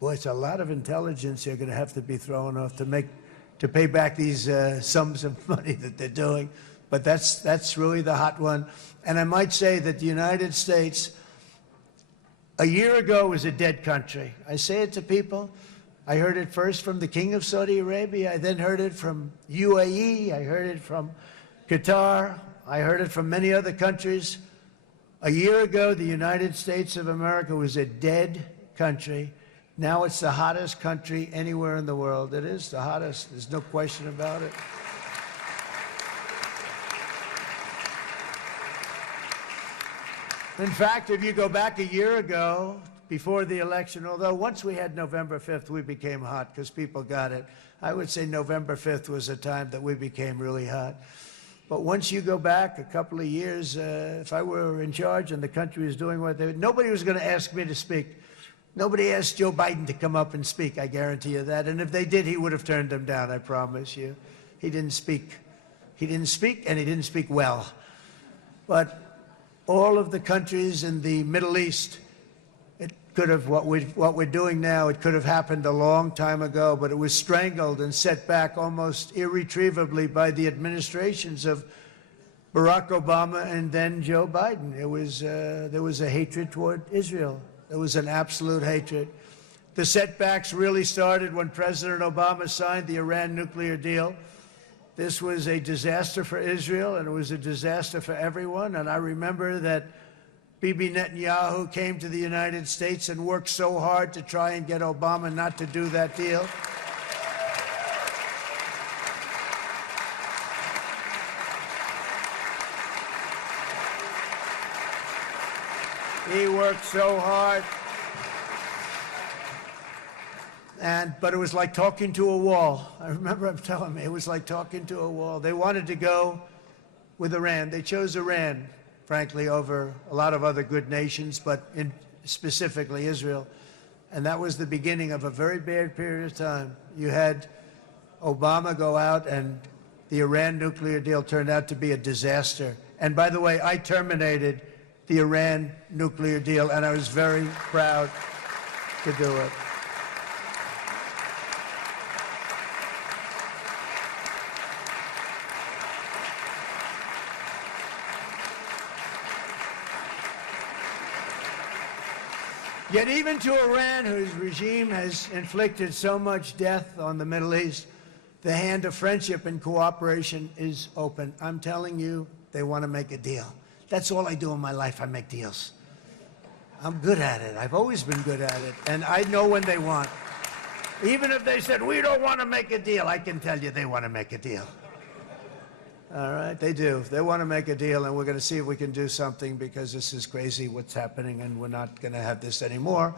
lot of intelligence they're going to have to be thrown off to pay back these sums of money that they're doing. But that's really the hot one. And I might say that the United States, a year ago, was a dead country. I say it to people. I heard it first from the King of Saudi Arabia. I then heard it from UAE. I heard it from Qatar. I heard it from many other countries. A year ago, the United States of America was a dead country. Now it's the hottest country anywhere in the world. It is the hottest. There's no question about it. In fact, if you go back a year ago, before the election, although once we had November 5th, we became hot because people got it. I would say November 5th was a time that we became really hot. But once you go back a couple of years, if I were in charge and the country was doing what they were, nobody was going to ask me to speak. Nobody asked Joe Biden to come up and speak, I guarantee you that. And if they did, he would have turned them down, I promise you. He didn't speak. He didn't speak, and he didn't speak well. But all of the countries in the Middle East, it could have, what we're doing now, it could have happened a long time ago, but it was strangled and set back almost irretrievably by the administrations of Barack Obama and then Joe Biden. There was a hatred toward Israel. There was an absolute hatred. The setbacks really started when President Obama signed the Iran nuclear deal. This was a disaster for Israel, and it was a disaster for everyone. And I remember that Bibi Netanyahu came to the United States and worked so hard to try and get Obama not to do that deal. He worked so hard. But it was like talking to a wall. I remember him telling me it was like talking to a wall. They wanted to go with Iran. They chose Iran, frankly, over a lot of other good nations, but specifically Israel. And that was the beginning of a very bad period of time. You had Obama go out, and the Iran nuclear deal turned out to be a disaster. And by the way, I terminated the Iran nuclear deal, and I was very proud to do it. Yet even to Iran, whose regime has inflicted so much death on the Middle East, the hand of friendship and cooperation is open. I'm telling you, they want to make a deal. That's all I do in my life. I make deals. I'm good at it. I've always been good at it. And I know when they want. Even if they said, we don't want to make a deal, I can tell you they want to make a deal. All right, they do. They want to make a deal, and we're going to see if we can do something, because this is crazy what's happening, and we're not going to have this anymore.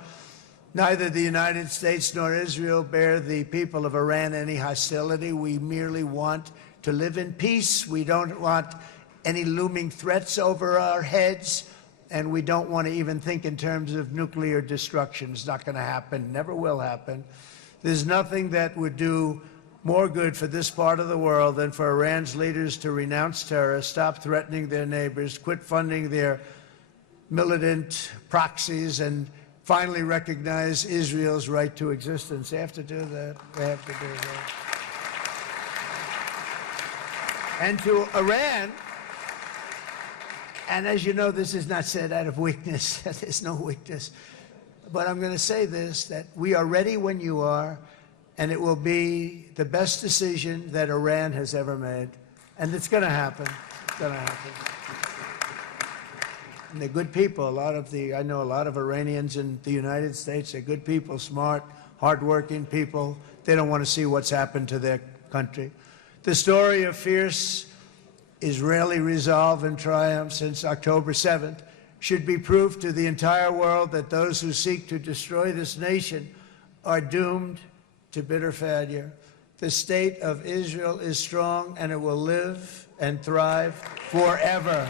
Neither the United States nor Israel bear the people of Iran any hostility. We merely want to live in peace. We don't want any looming threats over our heads, and we don't want to even think in terms of nuclear destruction. It's not going to happen, never will happen. There's nothing that would do more good for this part of the world than for Iran's leaders to renounce terror, stop threatening their neighbors, quit funding their militant proxies, and finally recognize Israel's right to existence. They have to do that. They have to do that. And to Iran, and as you know, this is not said out of weakness. There's no weakness. But I'm going to say this, that we are ready when you are, and it will be the best decision that Iran has ever made. And it's going to happen. It's going to happen. And they're good people. I know a lot of Iranians in the United States. They're good people, smart, hardworking people. They don't want to see what's happened to their country. The story of fierce Israeli resolve and triumph since October 7th should be proof to the entire world that those who seek to destroy this nation are doomed to bitter failure. The state of Israel is strong, and it will live and thrive forever.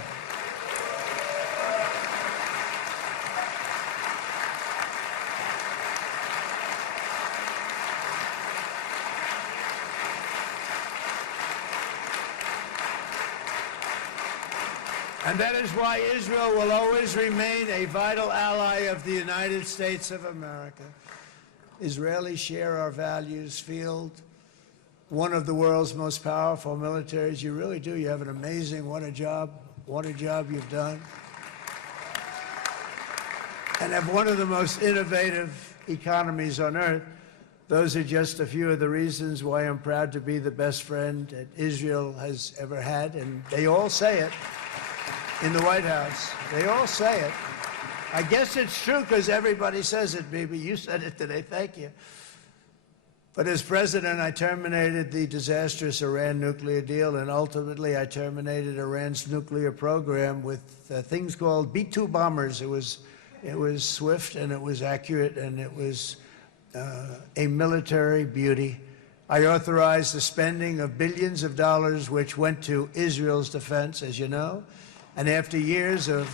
And that is why Israel will always remain a vital ally of the United States of America. Israelis share our values, field one of the world's most powerful militaries. You really do. You have an amazing, what a job you've done. And have one of the most innovative economies on earth. Those are just a few of the reasons why I'm proud to be the best friend that Israel has ever had. And they all say it in the White House. They all say it. I guess it's true because everybody says it, Bibi. You said it today. Thank you. But as president, I terminated the disastrous Iran nuclear deal, and ultimately I terminated Iran's nuclear program with things called B-2 bombers. It was swift, and it was accurate, and it was a military beauty. I authorized the spending of billions of dollars, which went to Israel's defense, as you know. And after years of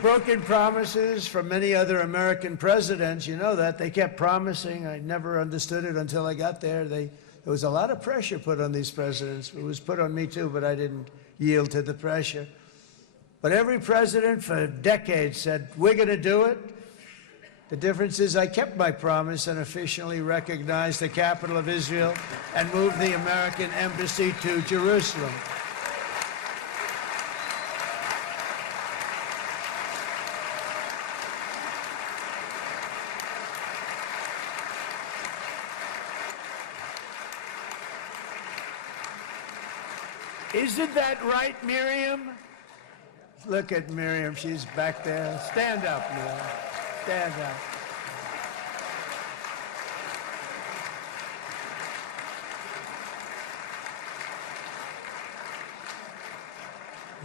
broken promises from many other American presidents, you know that, they kept promising. I never understood it until I got there. There was a lot of pressure put on these presidents. It was put on me too, but I didn't yield to the pressure. But every president for decades said, we're going to do it. The difference is I kept my promise and officially recognized the capital of Israel and moved the American embassy to Jerusalem. Isn't that right, Miriam? Look at Miriam. She's back there. Stand up, Miriam. Stand up.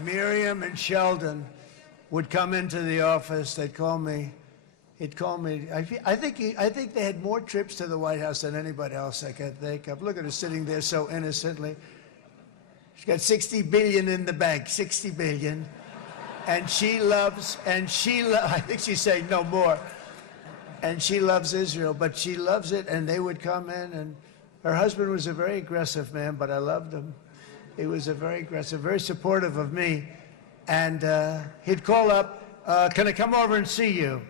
Miriam and Sheldon would come into the office. They'd call me. He'd call me. I think they had more trips to the White House than anybody else I can think of. Look at her sitting there so innocently. She's got 60 billion in the bank, 60 billion. And I think she's saying no more. And she loves Israel, but she loves it, and they would come in, and her husband was a very aggressive man, but I loved him. He was a very aggressive, very supportive of me. And he'd call up, can I come over and see you?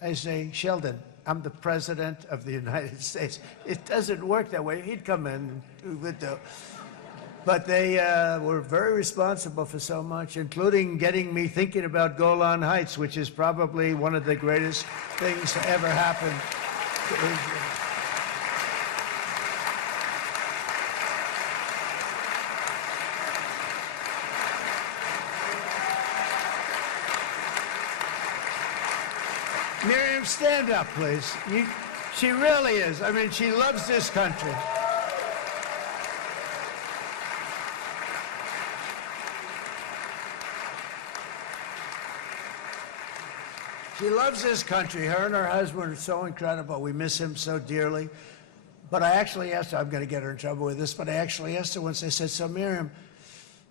I say, Sheldon, I'm the President of the United States. It doesn't work that way. He'd come in and we would do. But they were very responsible for so much, including getting me thinking about Golan Heights, which is probably one of the greatest things to ever happen to Israel. Miriam, stand up, please. She really is. I mean, she loves this country. She loves this country. Her and her husband are so incredible. We miss him so dearly. But I actually asked her, I'm going to get her in trouble with this, but I actually asked her once, I said, so Miriam,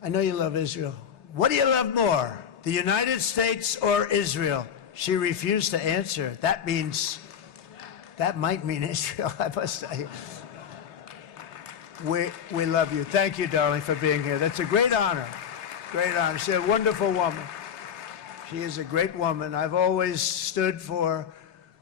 I know you love Israel. What do you love more, the United States or Israel? She refused to answer. That might mean Israel, I must say. We love you. Thank you, darling, for being here. That's a great honor. Great honor. She's a wonderful woman. She is a great woman. I've always stood for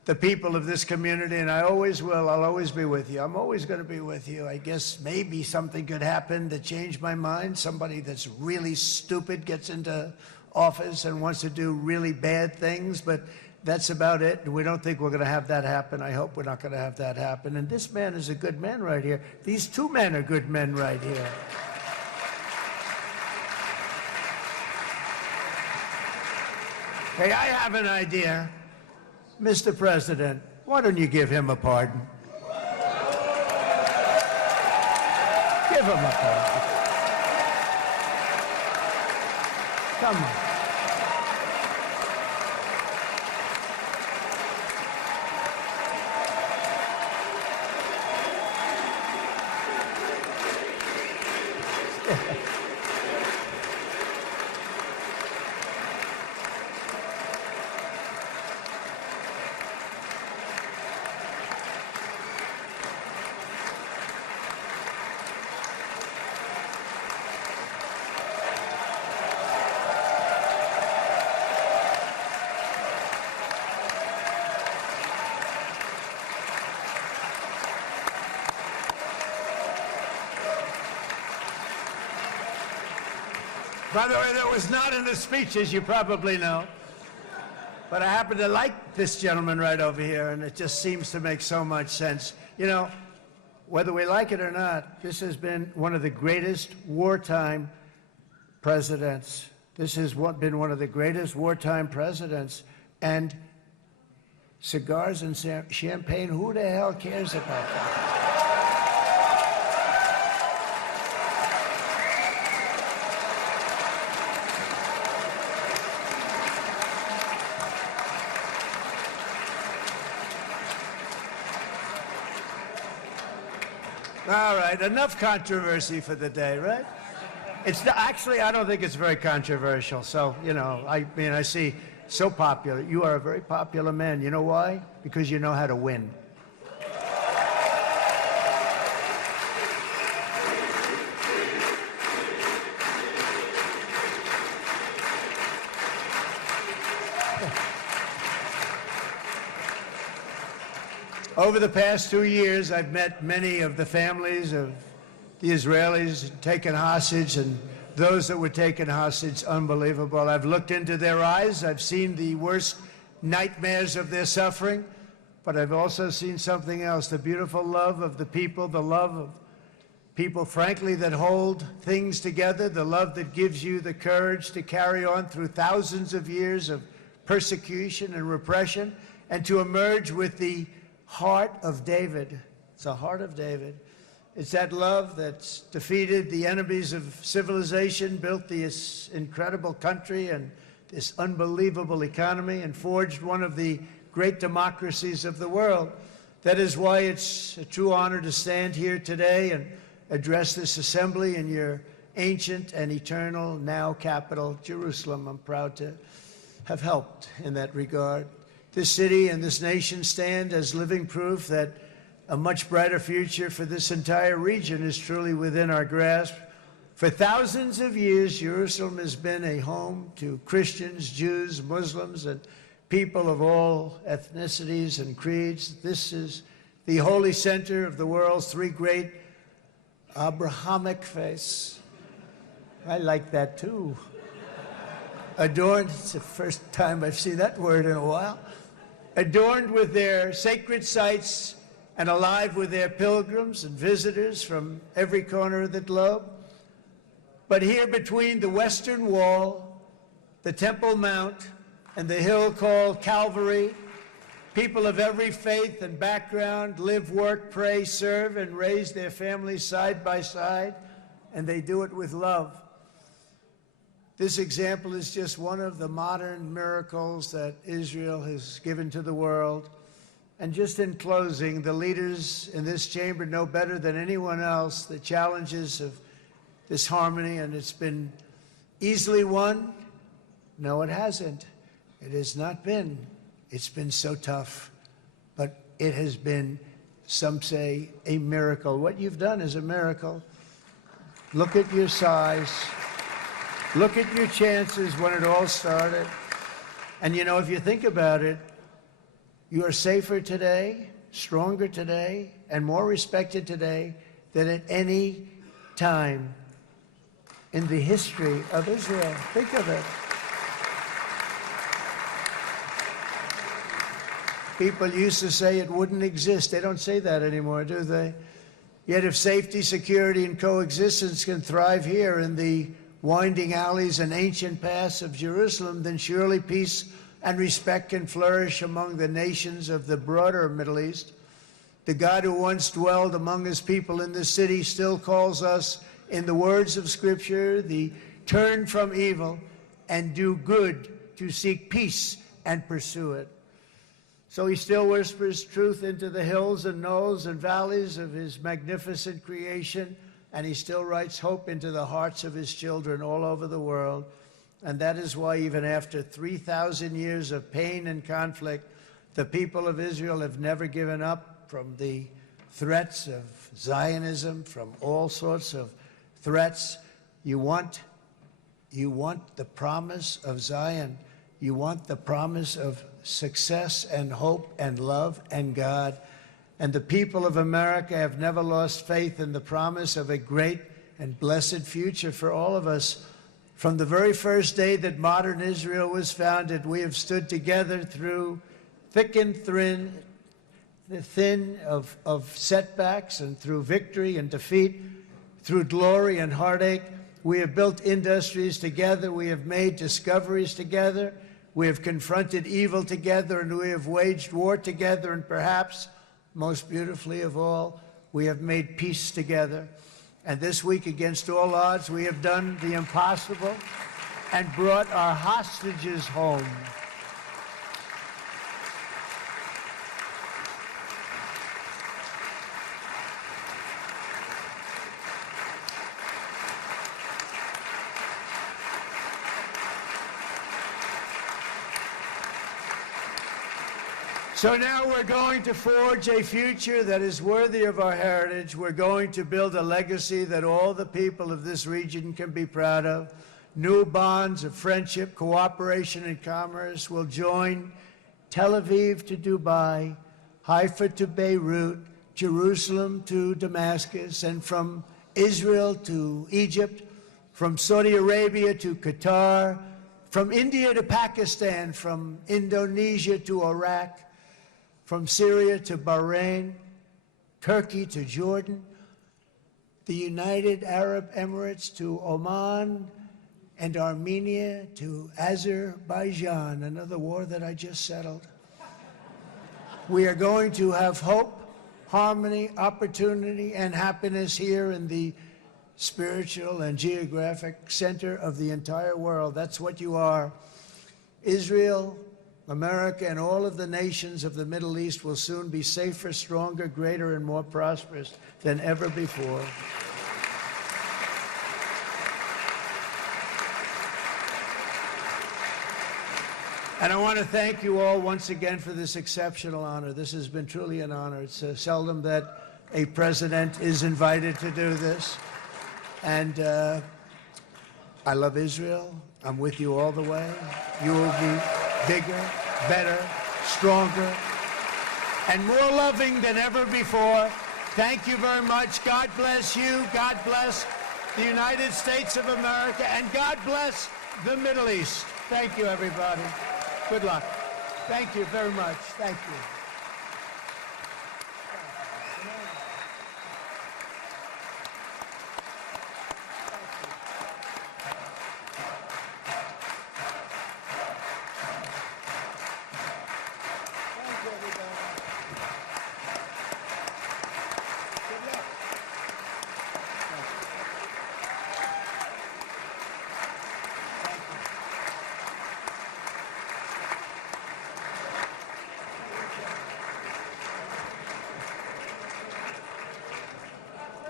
the people of this community, and I always will. I'll always be with you. I'm always going to be with you. I guess maybe something could happen to change my mind. Somebody that's really stupid gets into office and wants to do really bad things, but that's about it. We don't think we're going to have that happen. I hope we're not going to have that happen. And this man is a good man right here. These two men are good men right here. Hey, I have an idea. Mr. President, why don't you give him a pardon? Give him a pardon. Come on. By the way, that was not in the speech, as you probably know. But I happen to like this gentleman right over here, and it just seems to make so much sense. You know, whether we like it or not, this has been one of the greatest wartime presidents. This has been one of the greatest wartime presidents. And cigars and champagne, who the hell cares about that? All right, enough controversy for the day, right? Actually, I don't think it's very controversial. So, you know, I mean, I see so popular. You are a very popular man. You know why? Because you know how to win. Over the past 2 years, I've met many of the families of the Israelis taken hostage and those that were taken hostage. Unbelievable. I've looked into their eyes. I've seen the worst nightmares of their suffering, but I've also seen something else, the beautiful love of the people, the love of people, frankly, that hold things together, the love that gives you the courage to carry on through thousands of years of persecution and repression, and to emerge with the heart of David. It's the heart of David. It's that love that's defeated the enemies of civilization, built this incredible country and this unbelievable economy, and forged one of the great democracies of the world. That is why it's a true honor to stand here today and address this assembly in your ancient and eternal now capital, Jerusalem. I'm proud to have helped in that regard. This city and this nation stand as living proof that a much brighter future for this entire region is truly within our grasp. For thousands of years, Jerusalem has been a home to Christians, Jews, Muslims, and people of all ethnicities and creeds. This is the holy center of the world's three great Abrahamic faiths. I like that too. Adorned, it's the first time I've seen that word in a while. Adorned with their sacred sites and alive with their pilgrims and visitors from every corner of the globe. But here between the Western Wall, the Temple Mount, and the hill called Calvary, people of every faith and background live, work, pray, serve, and raise their families side by side, and they do it with love. This example is just one of the modern miracles that Israel has given to the world. And just in closing, the leaders in this chamber know better than anyone else the challenges of this harmony, and it's been easily won. No, it hasn't. It has not been. It's been so tough, but it has been, some say, a miracle. What you've done is a miracle. Look at your size. Look at your chances when it all started. And you know, if you think about it, you are safer today, stronger today, and more respected today than at any time in the history of Israel. Think of it. People used to say it wouldn't exist. They don't say that anymore, do they? Yet if safety, security, and coexistence can thrive here in the winding alleys and ancient paths of Jerusalem, then surely peace and respect can flourish among the nations of the broader Middle East. The God who once dwelled among his people in this city still calls us, in the words of Scripture, the turn from evil and do good, to seek peace and pursue it. So he still whispers truth into the hills and knolls and valleys of his magnificent creation, and he still writes hope into the hearts of his children all over the world. And that is why even after 3,000 years of pain and conflict, the people of Israel have never given up from the threats of Zionism, from all sorts of threats. You want the promise of Zion. You want the promise of success and hope and love and God. And the people of America have never lost faith in the promise of a great and blessed future for all of us. From the very first day that modern Israel was founded, we have stood together through thick and thin of setbacks, and through victory and defeat, through glory and heartache. We have built industries together. We have made discoveries together. We have confronted evil together, and we have waged war together, and perhaps most beautifully of all, we have made peace together. And this week, against all odds, we have done the impossible and brought our hostages home. So now we're going to forge a future that is worthy of our heritage. We're going to build a legacy that all the people of this region can be proud of. New bonds of friendship, cooperation, and commerce will join Tel Aviv to Dubai, Haifa to Beirut, Jerusalem to Damascus, and from Israel to Egypt, from Saudi Arabia to Qatar, from India to Pakistan, from Indonesia to Iraq, from Syria to Bahrain, Turkey to Jordan. the United Arab Emirates to Oman, and Armenia to Azerbaijan, another war that I just settled. We are going to have hope, harmony, opportunity, and happiness here in the spiritual and geographic center of the entire world. That's what you are. Israel, America, and all of the nations of the Middle East will soon be safer, stronger, greater, and more prosperous than ever before. And I want to thank you all once again for this exceptional honor. This has been truly an honor. It's seldom that a president is invited to do this. And I love Israel. I'm with you all the way. You will be bigger, better, stronger, and more loving than ever before. Thank you very much. God bless you. God bless the United States of America. And God bless the Middle East. Thank you, everybody. Good luck. Thank you very much. Thank you.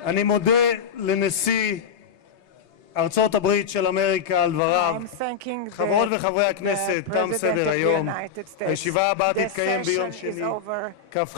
אני מודה לנשיא ארצות הברית של אמריקה על דבריו. חברות וחברי הכנסת, תם סדר היום. הישיבה הבאה תתקיים ביום שני, כ"ח